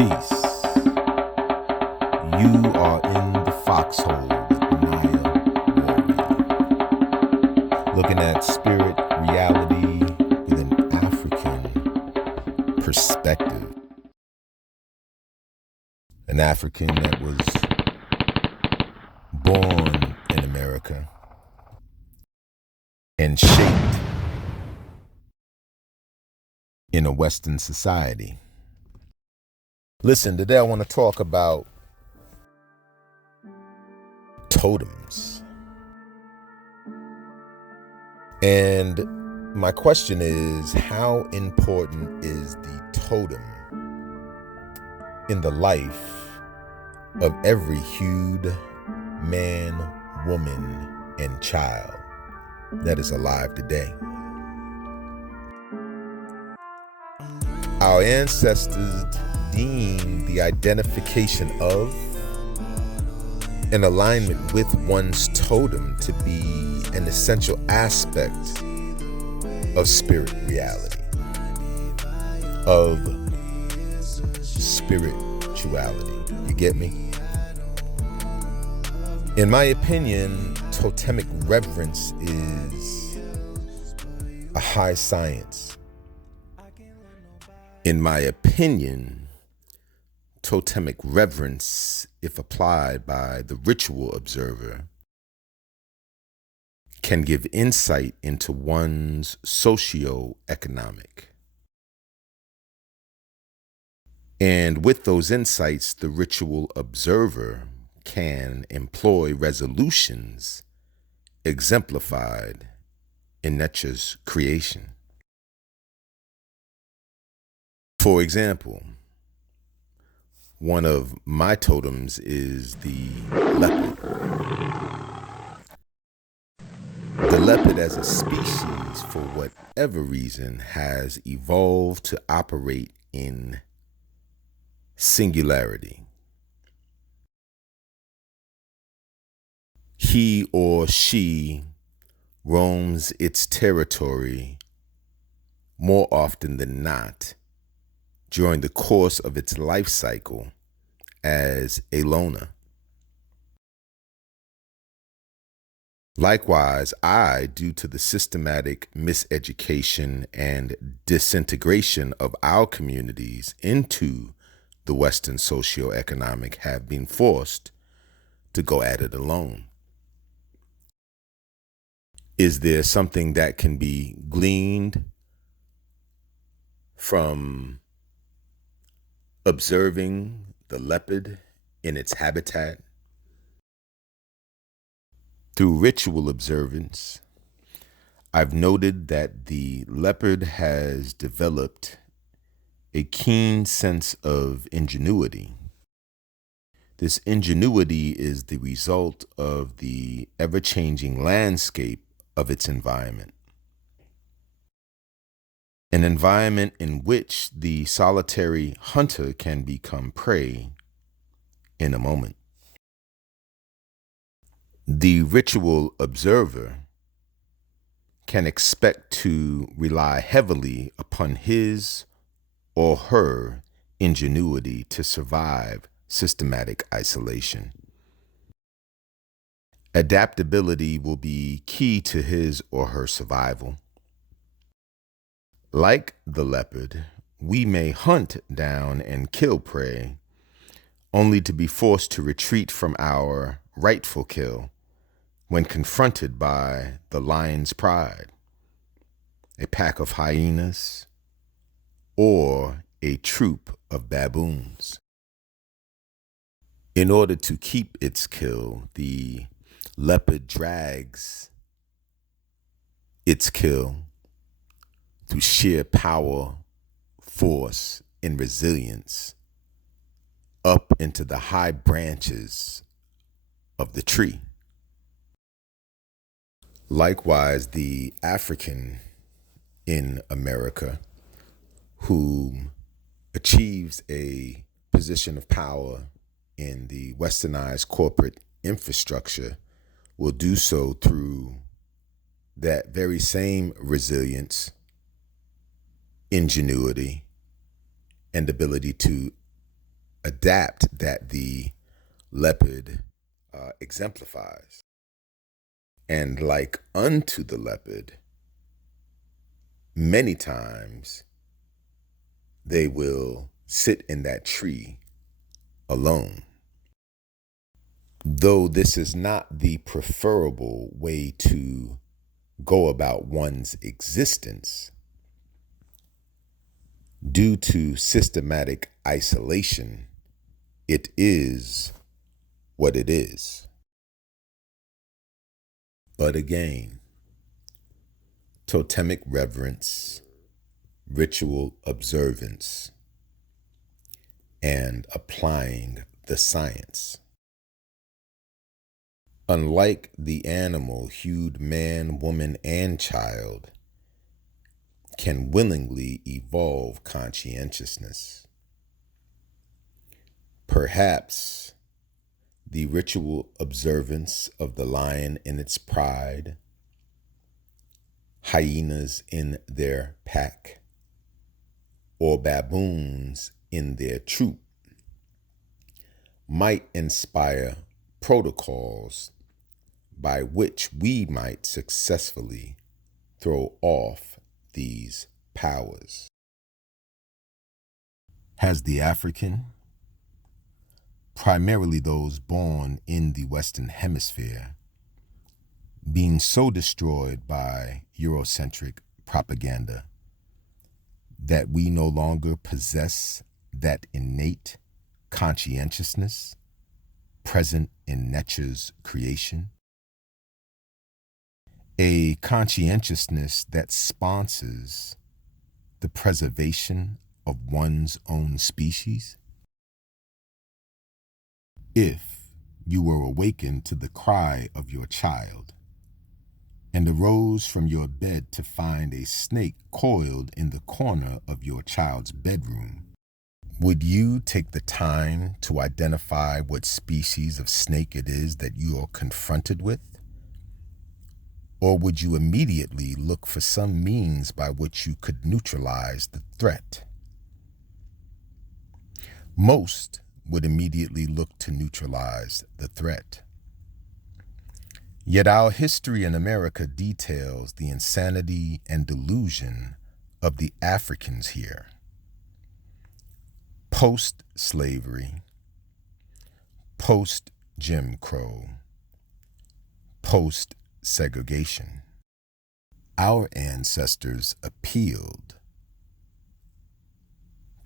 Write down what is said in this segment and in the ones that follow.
Peace. You are in the foxhole with Maya Warrior. Looking at spirit reality with an African perspective. An African that was born in America and shaped in a Western society. Listen, today I want to talk about totems. And my question is, how important is the totem in the life of every hued man, woman, and child that is alive today? Our ancestors deemed the identification of an alignment with one's totem to be an essential aspect of spirit reality, of spirituality. You get me? In my opinion, totemic reverence is a high science. In my opinion, totemic reverence, if applied by the ritual observer, can give insight into one's socio-economic. And with those insights, the ritual observer can employ resolutions exemplified in Netchers' creation. For example, one of my totems is the leopard. The leopard as a species, for whatever reason, has evolved to operate in singularity. He or she roams its territory more often than not during the course of its life cycle as a loner. Likewise, due to the systematic miseducation and disintegration of our communities into the Western socioeconomic, have been forced to go at it alone. Is there something that can be gleaned from observing the leopard in its habitat? Through ritual observance, I've noted that the leopard has developed a keen sense of ingenuity. This ingenuity is the result of the ever-changing landscape of its environment. An environment in which the solitary hunter can become prey in a moment. The ritual observer can expect to rely heavily upon his or her ingenuity to survive systematic isolation. Adaptability will be key to his or her survival. Like the leopard, we may hunt down and kill prey, only to be forced to retreat from our rightful kill when confronted by the lion's pride, a pack of hyenas, or a troop of baboons. In order to keep its kill, the leopard drags its kill through sheer power, force, and resilience up into the high branches of the tree. Likewise, the African in America who achieves a position of power in the westernized corporate infrastructure will do so through that very same resilience, ingenuity, and ability to adapt that the leopard exemplifies. And like unto the leopard, many times they will sit in that tree alone. Though this is not the preferable way to go about one's existence, due to systematic isolation, it is what it is. But again, totemic reverence, ritual observance, and applying the science. Unlike the animal-hued man, woman, and child, can willingly evolve conscientiousness. Perhaps the ritual observance of the lion in its pride, hyenas in their pack, or baboons in their troop might inspire protocols by which we might successfully throw off these powers. Has the African, primarily those born in the Western Hemisphere, been so destroyed by Eurocentric propaganda that we no longer possess that innate conscientiousness present in Netchers' creation? A conscientiousness that sponsors the preservation of one's own species? If you were awakened to the cry of your child and arose from your bed to find a snake coiled in the corner of your child's bedroom, would you take the time to identify what species of snake it is that you are confronted with? Or would you immediately look for some means by which you could neutralize the threat? Most would immediately look to neutralize the threat. Yet our history in America details the insanity and delusion of the Africans here. Post-slavery, post-Jim Crow, post-segregation, our ancestors appealed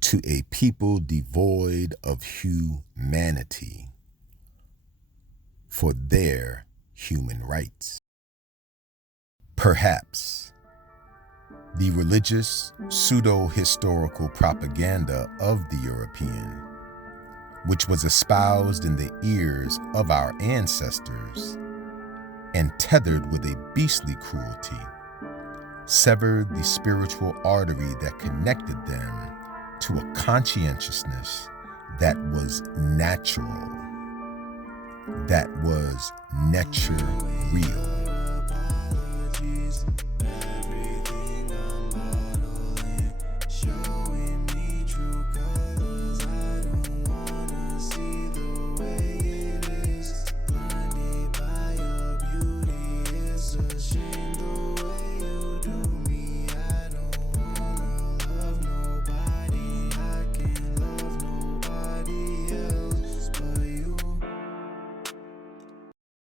to a people devoid of humanity for their human rights. Perhaps the religious pseudo-historical propaganda of the European, which was espoused in the ears of our ancestors and tethered with a beastly cruelty, severed the spiritual artery that connected them to a conscientiousness that was natural, that was nature real.